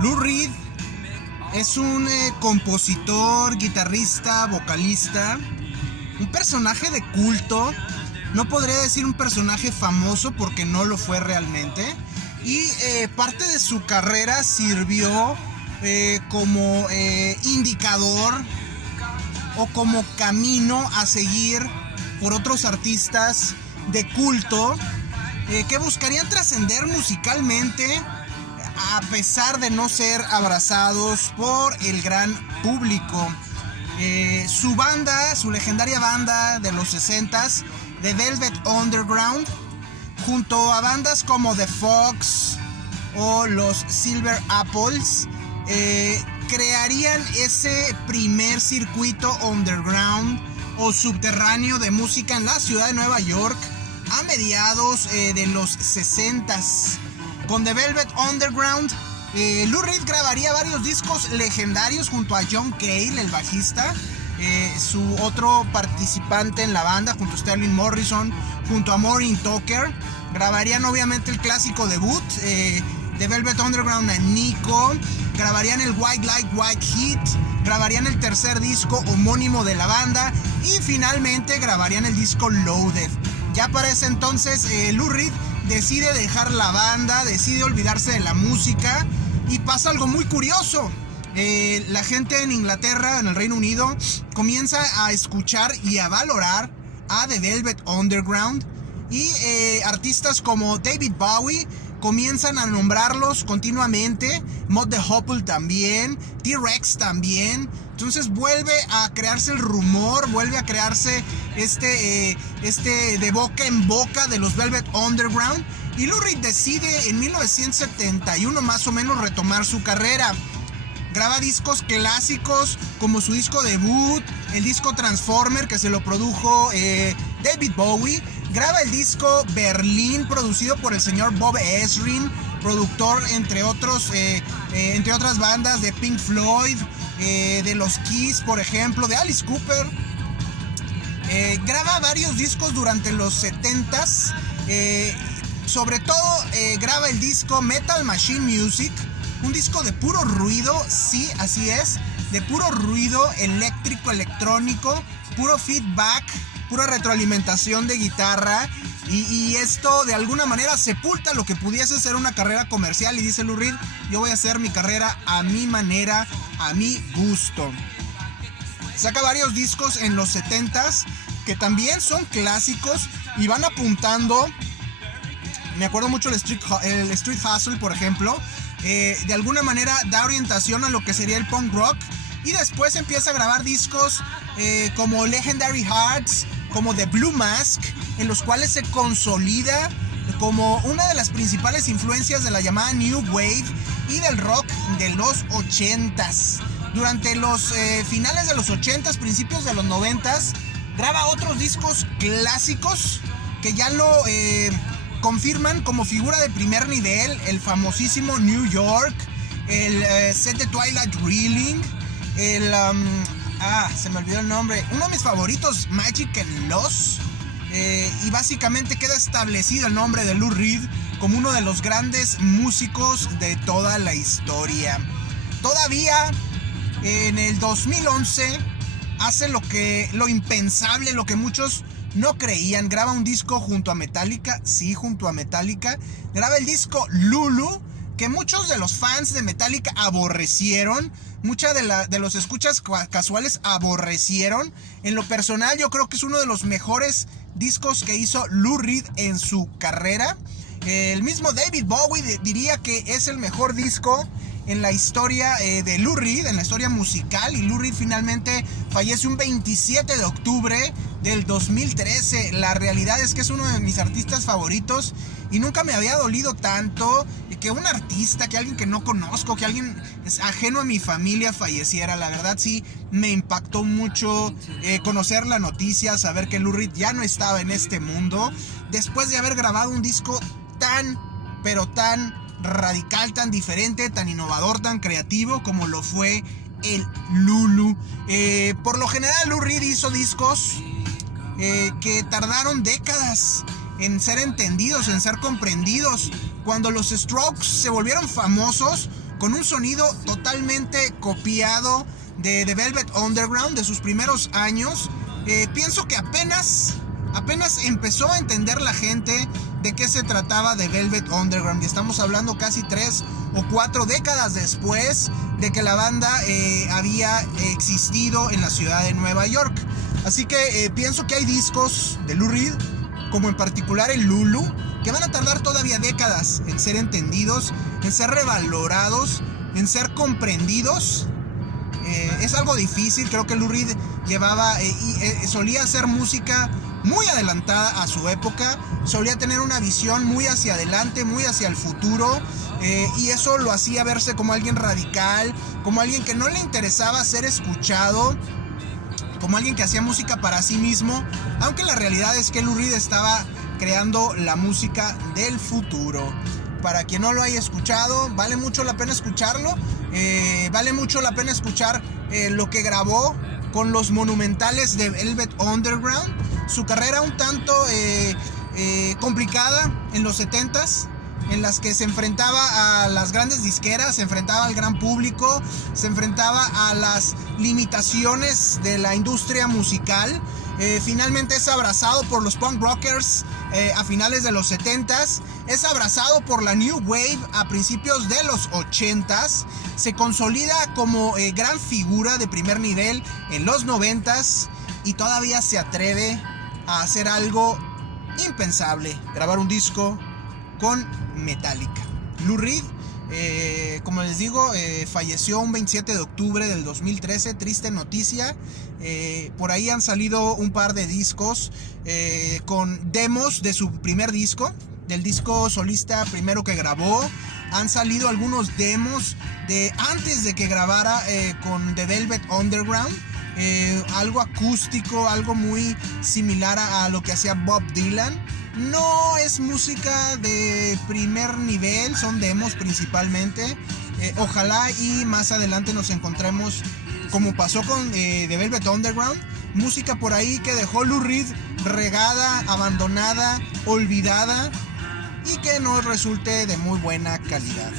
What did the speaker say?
Lou Reed es un compositor, guitarrista, vocalista, un personaje de culto. No podría decir un personaje famoso porque no lo fue realmente. Y parte de su carrera sirvió como indicador o como camino a seguir por otros artistas de culto que buscarían trascender musicalmente a pesar de no ser abrazados por el gran público. Su banda, su legendaria banda de los 60s, The Velvet Underground, junto a bandas como The Fox o los Silver Apples, crearían ese primer circuito underground o subterráneo de música en la ciudad de Nueva York a mediados de los 60s. Con The Velvet Underground, Lou Reed grabaría varios discos legendarios junto a John Cale, el bajista, su otro participante en la banda, junto a Sterling Morrison, junto a Maureen Tucker. Grabarían obviamente el clásico debut, The Velvet Underground and Nico. Grabarían el White Like White Heat. Grabarían el tercer disco homónimo de la banda. Y finalmente grabarían el disco Loaded. Ya para ese entonces Lou Reed decide dejar la banda, decide olvidarse de la música. Y pasa algo muy curioso. La gente en Inglaterra, en el Reino Unido, comienza a escuchar y a valorar a The Velvet Underground. Y artistas como David Bowie comienzan a nombrarlos continuamente. Mott the Hoople también, T-Rex también. Entonces vuelve a crearse el rumor, vuelve a crearse este de boca en boca de los Velvet Underground. Y Lou Reed decide en 1971 más o menos retomar su carrera. Graba discos clásicos como su disco debut, el disco Transformer, que se lo produjo David Bowie. Graba el disco Berlín, producido por el señor Bob Ezrin, productor entre otras bandas de Pink Floyd, de los Kiss, por ejemplo, de Alice Cooper. Graba varios discos durante los 70s. Sobre todo graba el disco Metal Machine Music, un disco de puro ruido, sí, así es, de puro ruido eléctrico, electrónico, puro feedback, pura retroalimentación de guitarra, y esto de alguna manera sepulta lo que pudiese ser una carrera comercial. Y dice Lou Reed: yo voy a hacer mi carrera a mi manera, a mi gusto. Saca varios discos en los 70s que también son clásicos y van apuntando. Me acuerdo mucho el Street Hustle, por ejemplo. De alguna manera da orientación a lo que sería el punk rock. Y después empieza a grabar discos como Legendary Hearts, como The Blue Mask, en los cuales se consolida como una de las principales influencias de la llamada New Wave y del rock de los 80s. Durante los finales de los 80s, principios de los 90s, graba otros discos clásicos que ya lo confirman como figura de primer nivel: el famosísimo New York, el Set the Twilight Reeling, se me olvidó el nombre, uno de mis favoritos, Magic and Loss. Y básicamente queda establecido el nombre de Lou Reed como uno de los grandes músicos de toda la historia. Todavía en el 2011 hace lo impensable, lo que muchos no creían. Graba un disco junto a Metallica, sí, junto a Metallica. Graba el disco Lulu, que muchos de los fans de Metallica aborrecieron. Mucha de los escuchas casuales aborrecieron. En lo personal, yo creo que es uno de los mejores discos que hizo Lou Reed en su carrera. El mismo David Bowie diría que es el mejor disco en la historia de Lou Reed, en la historia musical. Y Lou Reed finalmente fallece un 27 de octubre del 2013. La realidad es que es uno de mis artistas favoritos y nunca me había dolido tanto que un artista, que alguien que no conozco, que alguien ajeno a mi familia falleciera. La verdad sí me impactó mucho conocer la noticia, saber que Lou Reed ya no estaba en este mundo después de haber grabado un disco tan, pero tan radical, tan diferente, tan innovador, tan creativo como lo fue el Lulu. Por lo general Lou Reed hizo discos que tardaron décadas en ser entendidos, en ser comprendidos. Cuando los Strokes se volvieron famosos, con un sonido totalmente copiado de The Velvet Underground, de sus primeros años. Pienso que apenas empezó a entender la gente de qué se trataba de Velvet Underground, y estamos hablando casi 3 o 4 décadas después de que la banda había existido en la ciudad de Nueva York. Así que pienso que hay discos de Lou Reed, como en particular el Lulu, que van a tardar todavía décadas en ser entendidos, en ser revalorados, en ser comprendidos. Es algo difícil. Creo que Lou Reed solía hacer música muy adelantada a su época, solía tener una visión muy hacia adelante, muy hacia el futuro, y eso lo hacía verse como alguien radical, como alguien que no le interesaba ser escuchado, como alguien que hacía música para sí mismo, aunque la realidad es que Lou Reed estaba creando la música del futuro. Para quien no lo haya escuchado, vale mucho la pena escucharlo. Vale mucho la pena escuchar lo que grabó con los monumentales de Velvet Underground. Su carrera un tanto complicada en los 70s, en las que se enfrentaba a las grandes disqueras, se enfrentaba al gran público, se enfrentaba a las limitaciones de la industria musical. Finalmente es abrazado por los punk rockers a finales de los 70s, es abrazado por la New Wave a principios de los 80s, se consolida como gran figura de primer nivel en los 90s, y todavía se atreve a hacer algo impensable: grabar un disco con Metallica. Lou Reed, como les digo, falleció un 27 de octubre del 2013, triste noticia. Por ahí han salido un par de discos con demos de su primer disco, del disco solista primero que grabó. Han salido algunos demos de antes de que grabara con The Velvet Underground, algo acústico, algo muy similar a lo que hacía Bob Dylan. No es música de primer nivel, son demos principalmente. Ojalá y más adelante nos encontremos, como pasó con The Velvet Underground, música por ahí que dejó Lou Reed regada, abandonada, olvidada, y que nos resulte de muy buena calidad.